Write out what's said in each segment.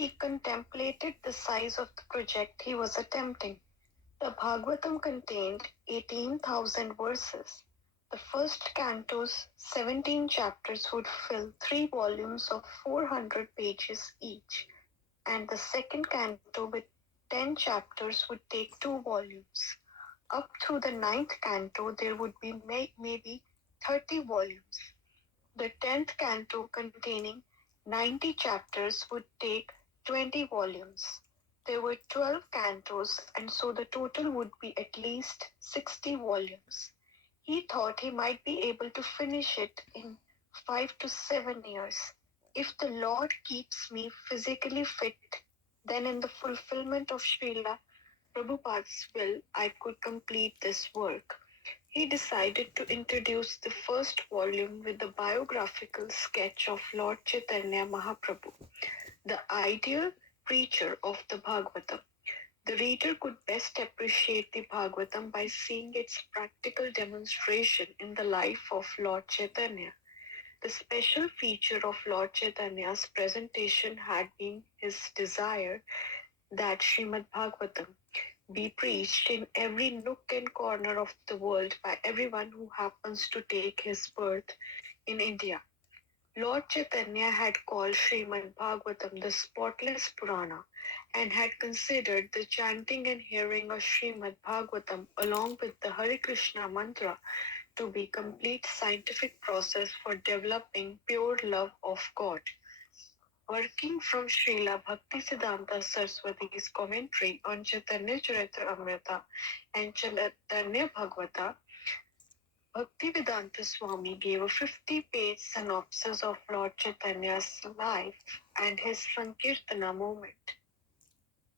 He contemplated the size of the project he was attempting. The Bhagavatam contained 18,000 verses. The first canto's 17 chapters would fill 3 volumes of 400 pages each, and the second canto with 10 chapters would take 2 volumes. Up through the ninth canto, there would be maybe 30 volumes. The 10th canto, containing 90 chapters, would take 20 volumes. There were 12 cantos, and so the total would be at least 60 volumes. He thought he might be able to finish it in 5 to 7 years. If the Lord keeps me physically fit, then in the fulfillment of Srila Prabhupada's will, I could complete this work. He decided to introduce the first volume with the biographical sketch of Lord Chaitanya Mahaprabhu, the ideal preacher of the Bhagavatam. The reader could best appreciate the Bhagavatam by seeing its practical demonstration in the life of Lord Chaitanya. The special feature of Lord Chaitanya's presentation had been his desire that Srimad Bhagavatam be preached in every nook and corner of the world by everyone who happens to take his birth in India. Lord Chaitanya had called Srimad Bhagavatam the spotless Purana and had considered the chanting and hearing of Srimad Bhagavatam along with the Hare Krishna mantra to be complete scientific process for developing pure love of God. Working from Srila Bhaktisiddhanta Saraswati's commentary on Chaitanya Charitamrita and Chaitanya Bhagavata, Bhaktivedanta Swami gave a 50-page synopsis of Lord Chaitanya's life and his Sankirtana movement.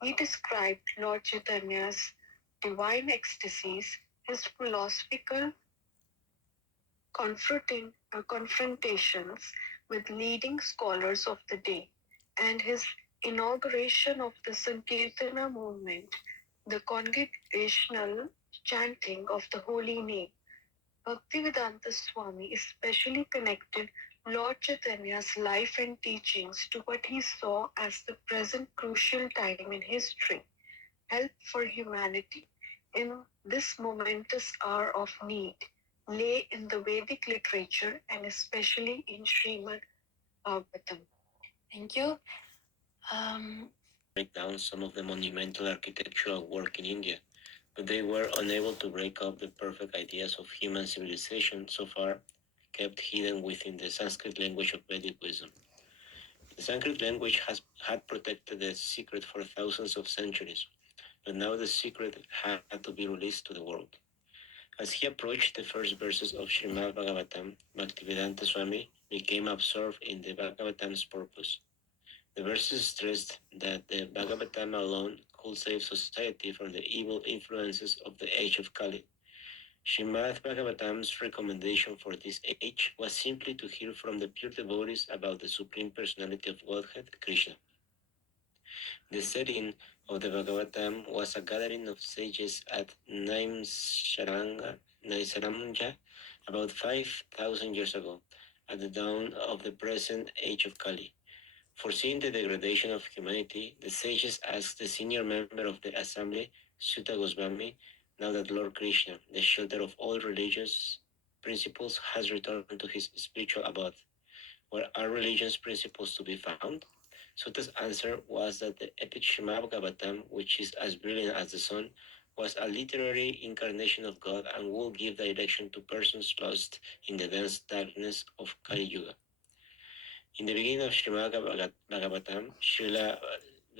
He described Lord Chaitanya's divine ecstasies, his philosophical confrontations with leading scholars of the day, and his inauguration of the Sankirtana movement, the congregational chanting of the holy name. Bhaktivedanta Swami especially connected Lord Chaitanya's life and teachings to what he saw as the present crucial time in history, help for humanity. In this momentous hour of need, lay in the Vedic literature and especially in Srimad Bhagavatam. Thank you. Break down some of the monumental architectural work in India, but they were unable to break up the perfect ideas of human civilization so far kept hidden within the Sanskrit language of Vedic wisdom. The Sanskrit language had protected the secret for thousands of centuries, but now the secret had to be released to the world. As he approached the first verses of Srimad Bhagavatam, Bhaktivedanta Swami became absorbed in the Bhagavatam's purpose. The verses stressed that the Bhagavatam alone could save society from the evil influences of the age of Kali. Srimad Bhagavatam's recommendation for this age was simply to hear from the pure devotees about the Supreme Personality of Godhead, Krishna. The setting of the Bhagavatam was a gathering of sages at Naimsaramja about 5,000 years ago, at the dawn of the present age of Kali. Foreseeing the degradation of humanity, the sages asked the senior member of the assembly, Sutta Goswami, now that Lord Krishna, the shelter of all religious principles, has returned to his spiritual abode, where are religion's principles to be found? Sutta's answer was that the epic Srimad Bhagavatam, which is as brilliant as the sun, was a literary incarnation of God and will give direction to persons lost in the dense darkness of Kali Yuga. In the beginning of Srimad Bhagavatam, Srila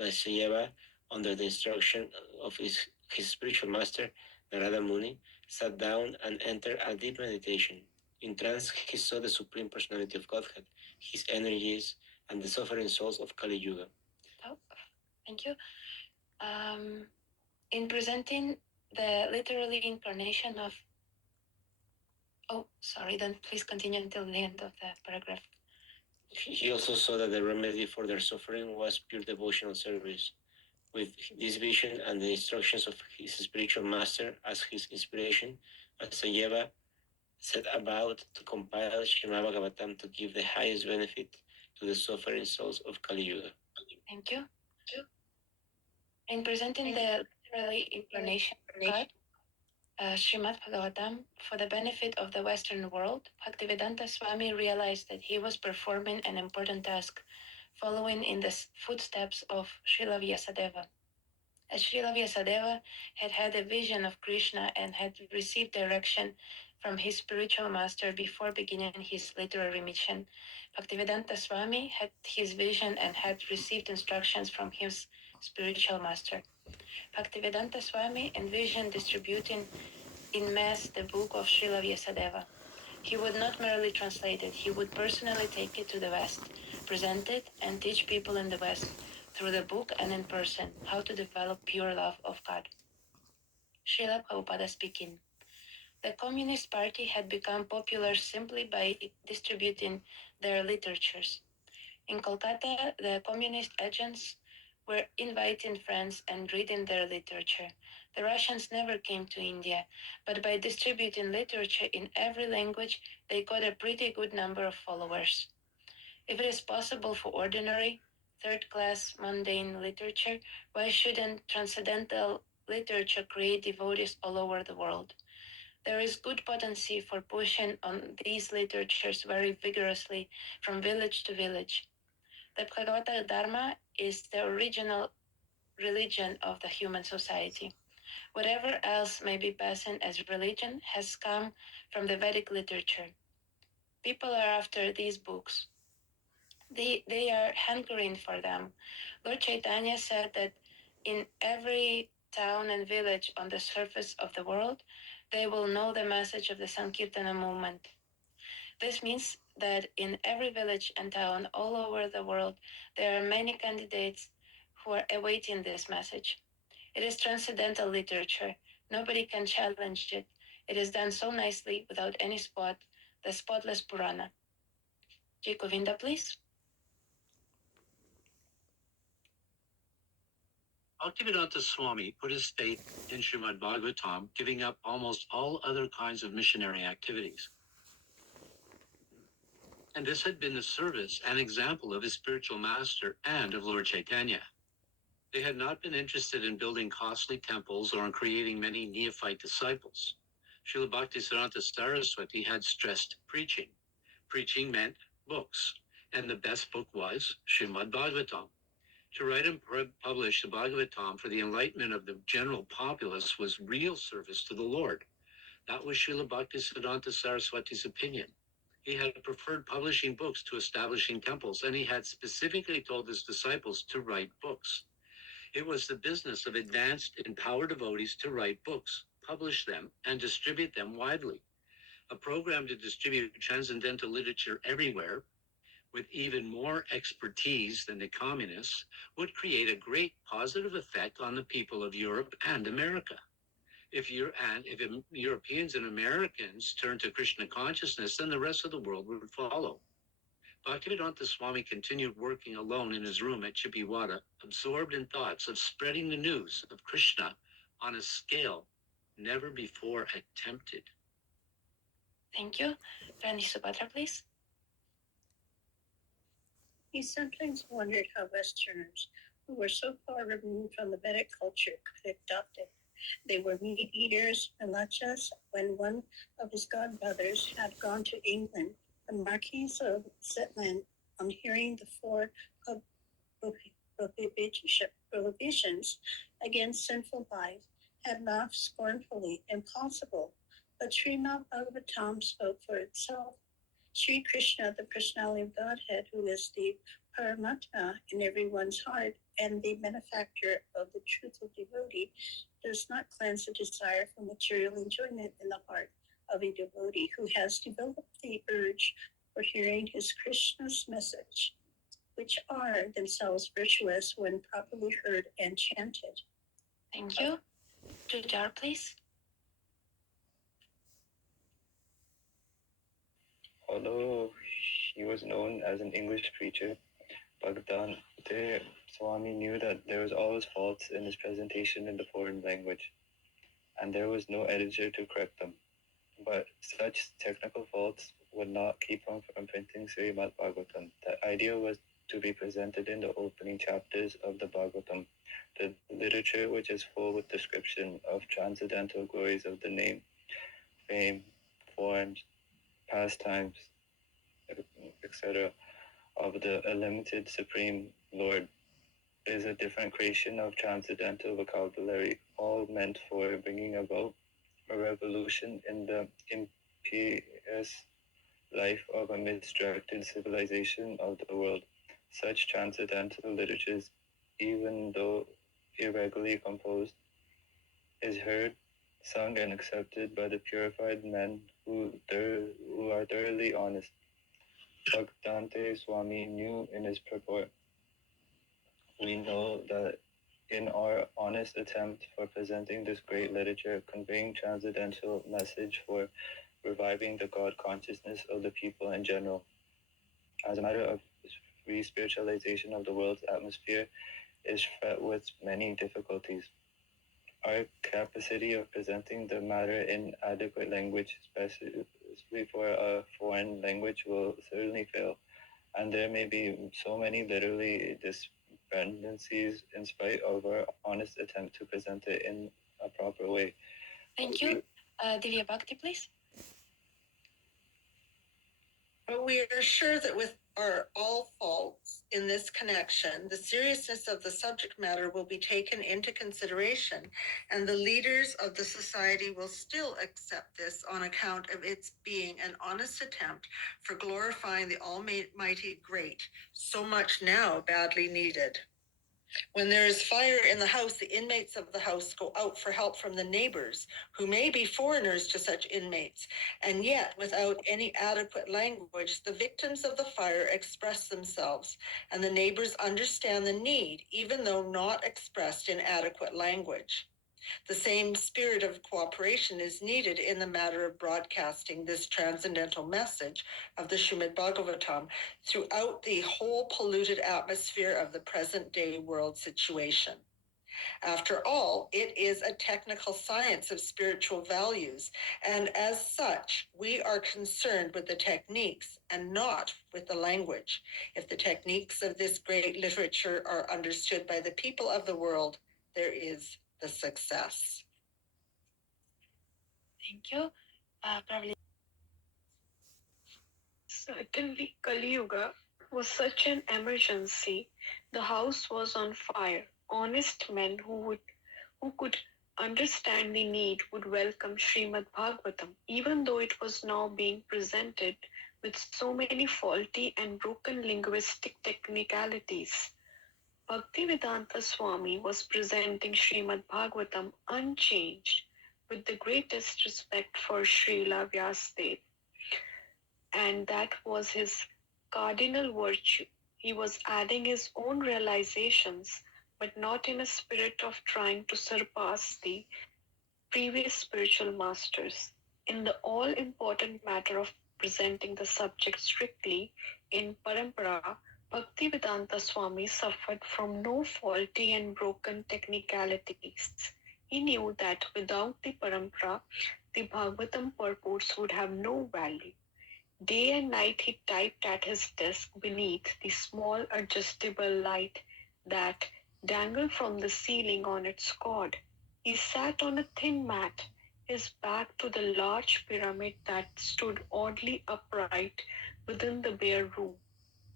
Vasudeva, under the instruction of his spiritual master, Narada Muni, sat down and entered a deep meditation. In trance, he saw the Supreme Personality of Godhead, his energies, and the suffering souls of Kali Yuga. Oh, thank you. In presenting the literally incarnation of... Oh, sorry, then please continue until the end of the paragraph. He also saw that the remedy for their suffering was pure devotional service. With this vision and the instructions of his spiritual master as his inspiration, Vasudeva set about to compile Srimad Bhagavatam to give the highest benefit to the suffering souls of Kali Yuga. Thank you. In presenting the literary incarnation of God, Srimad Bhagavatam, for the benefit of the Western world, Bhaktivedanta Swami realized that he was performing an important task, following in the footsteps of Srila Vyasadeva. As Srila Vyasadeva had had a vision of Krishna and had received direction from his spiritual master before beginning his literary mission, Bhaktivedanta Swami had his vision and had received instructions from his spiritual master. Bhaktivedanta Swami envisioned distributing in mass the book of Srila Vyasadeva. He would not merely translate it, he would personally take it to the West, present it, and teach people in the West, through the book and in person, how to develop pure love of God. Srila Prabhupada speaking. The Communist Party had become popular simply by distributing their literatures. In Kolkata, the communist agents were inviting friends and reading their literature. The Russians never came to India, but by distributing literature in every language, they got a pretty good number of followers. If it is possible for ordinary, third class, mundane literature, why shouldn't transcendental literature create devotees all over the world? There is good potency for pushing on these literatures very vigorously from village to village. The Bhagavata Dharma is the original religion of the human society. Whatever else may be passing as religion has come from the Vedic literature. People are after these books. They are hankering for them. Lord Chaitanya said that in every town and village on the surface of the world, they will know the message of the Sankirtana movement. This means that in every village and town all over the world, there are many candidates who are awaiting this message. It is transcendental literature. Nobody can challenge it. It is done so nicely without any spot, the spotless Purana. Jai Govinda, please. Bhaktivedanta Swami put his faith in Srimad Bhagavatam, giving up almost all other kinds of missionary activities. And this had been the service and example of his spiritual master and of Lord Chaitanya. They had not been interested in building costly temples or in creating many neophyte disciples. Srila Bhaktisiddhanta Saraswati had stressed preaching. Preaching meant books, and the best book was Srimad Bhagavatam. To write and publish the Bhagavatam for the enlightenment of the general populace was real service to the Lord. That was Srila Bhaktisiddhanta Saraswati's opinion. He had preferred publishing books to establishing temples, and he had specifically told his disciples to write books. It was the business of advanced, empowered devotees to write books, publish them, and distribute them widely. A program to distribute transcendental literature everywhere, with even more expertise than the communists, would create a great positive effect on the people of Europe and America. If Europeans and Americans turn to Krishna consciousness, then the rest of the world would follow. Bhaktivedanta Swami continued working alone in his room at Chippiwada, absorbed in thoughts of spreading the news of Krishna on a scale never before attempted. Thank you. Rani Subhadra, please. He sometimes wondered how Westerners, who were so far removed from the Vedic culture, could adopt it. They were meat eaters and lachas. When one of his godbrothers had gone to England, the Marquis of Zetland, on hearing the four prohibitions against sinful life, had laughed scornfully. Impossible. But Srimad Bhagavatam spoke for itself. Sri Krishna, the personality of Godhead, who is the Paramatma in everyone's heart and the benefactor of the truth of devotee, does not cleanse the desire for material enjoyment in the heart of a devotee who has developed the urge for hearing his Krishna's message, which are themselves virtuous when properly heard and chanted. Thank you. Jujar, please. Although he was known as an English preacher, Bhagavata Swami knew that there was always faults in his presentation in the foreign language, and there was no editor to correct them. But such technical faults would not keep him from printing Srimad Bhagavatam. The idea was to be presented in the opening chapters of the Bhagavatam, the literature which is full with description of transcendental glories of the name, fame, forms, pastimes, etc., of the unlimited Supreme Lord, is a different creation of transcendental vocabulary, all meant for bringing about a revolution in the impious life of a misdirected civilization of the world. Such transcendental literatures, even though irregularly composed, is heard, sung, and accepted by the purified men who are thoroughly honest. Bhaktante Swami knew in his purport. We know that in our honest attempt for presenting this great literature, conveying transcendental message for reviving the God consciousness of the people in general, as a matter of re-spiritualization of the world's atmosphere, is fraught with many difficulties. Our capacity of presenting the matter in adequate language, especially for a foreign language, will certainly fail. And there may be so many literally discrepancies in spite of our honest attempt to present it in a proper way. Thank you. Divya Bhakti, please. But we are sure that with our all faults in this connection, the seriousness of the subject matter will be taken into consideration, and the leaders of the society will still accept this on account of its being an honest attempt for glorifying the Almighty Great, so much now badly needed. When there is fire in the house, the inmates of the house go out for help from the neighbors, who may be foreigners to such inmates, and yet, without any adequate language, the victims of the fire express themselves, and the neighbors understand the need, even though not expressed in adequate language. The same spirit of cooperation is needed in the matter of broadcasting this transcendental message of the Srimad Bhagavatam throughout the whole polluted atmosphere of the present day world situation. After all, it is a technical science of spiritual values, and as such, we are concerned with the techniques and not with the language. If the techniques of this great literature are understood by the people of the world, there is the success. Thank you. Probably. Certainly, Kali Yuga was such an emergency. The house was on fire. Honest men who could understand the need would welcome Srimad Bhagavatam, even though it was now being presented with so many faulty and broken linguistic technicalities. Bhaktivedanta Swami was presenting Srimad Bhagavatam unchanged, with the greatest respect for Srila Vyasadeva, and that was his cardinal virtue. He was adding his own realizations, but not in a spirit of trying to surpass the previous spiritual masters. In the all important matter of presenting the subject strictly in Parampara, Bhaktivedanta Swami suffered from no faulty and broken technicalities. He knew that without the Parampara, the Bhagavatam purports would have no value. Day and night he typed at his desk beneath the small adjustable light that dangled from the ceiling on its cord. He sat on a thin mat, his back to the large pyramid that stood oddly upright within the bare room.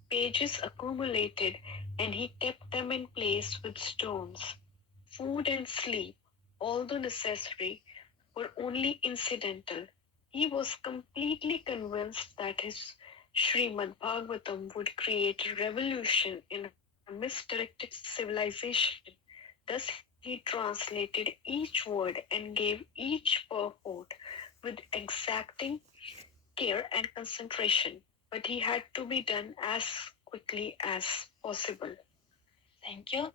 Pages accumulated, and he kept them in place with stones. Food and sleep, although necessary, were only incidental. He was completely convinced that his Srimad Bhagavatam would create a revolution in a misdirected civilization. Thus, he translated each word and gave each purport with exacting care and concentration, but he had to be done as quickly as possible. Thank you.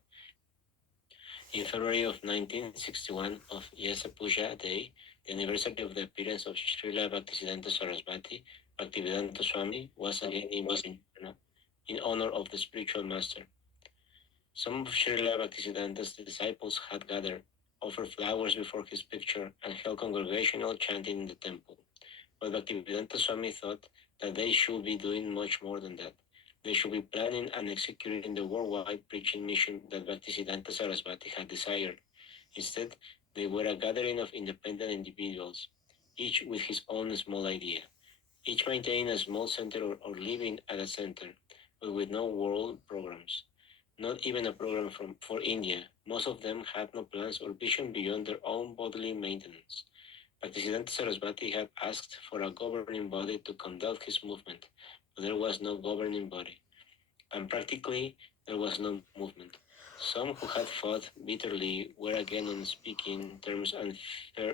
In February of 1961, of Yasa Puja Day, the anniversary of the appearance of Srila Bhaktisiddhanta Sarasvati, Bhaktivedanta Swami was again invoking in honor of the spiritual master. Some of Srila Bhaktisiddhanta's disciples had gathered, offered flowers before his picture, and held congregational chanting in the temple. But Bhaktivedanta Swami thought that they should be doing much more than that. They should be planning and executing the worldwide preaching mission that Bhaktisiddhanta Sarasvati had desired. Instead, they were a gathering of independent individuals, each with his own small idea, each maintaining a small center or living at a center, but with no world programs. Not even a program for India. Most of them had no plans or vision beyond their own bodily maintenance. Bhaktisiddhanta Sarasvati had asked for a governing body to conduct his movement, but there was no governing body, and practically there was no movement. Some who had fought bitterly were again on speaking terms and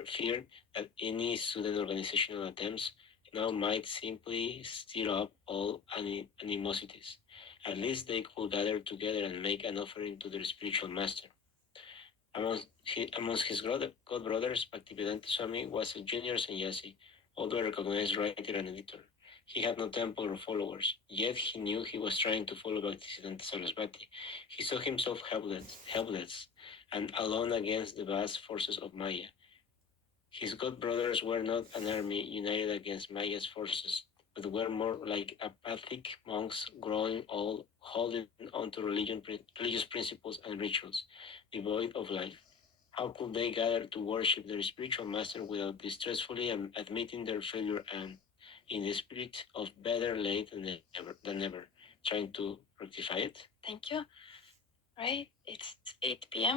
feared that any sudden organizational attempts now might simply stir up all animosities. At least they could gather together and make an offering to their spiritual master. Amongst his god brothers, Bhaktivedanta Swami was a junior sannyasi, although a recognized writer and editor. He had no temple or followers, yet he knew he was trying to follow Bhaktisiddhanta Sarasvati. He saw himself helpless, and alone against the vast forces of Maya. His god brothers were not an army united against Maya's forces, but were more like apathic monks growing old, holding on to religious principles and rituals, devoid of life. How could they gather to worship their spiritual master without distressfully admitting their failure and, in the spirit of better late than never, trying to rectify it? Thank you. Right? It's 8 p.m.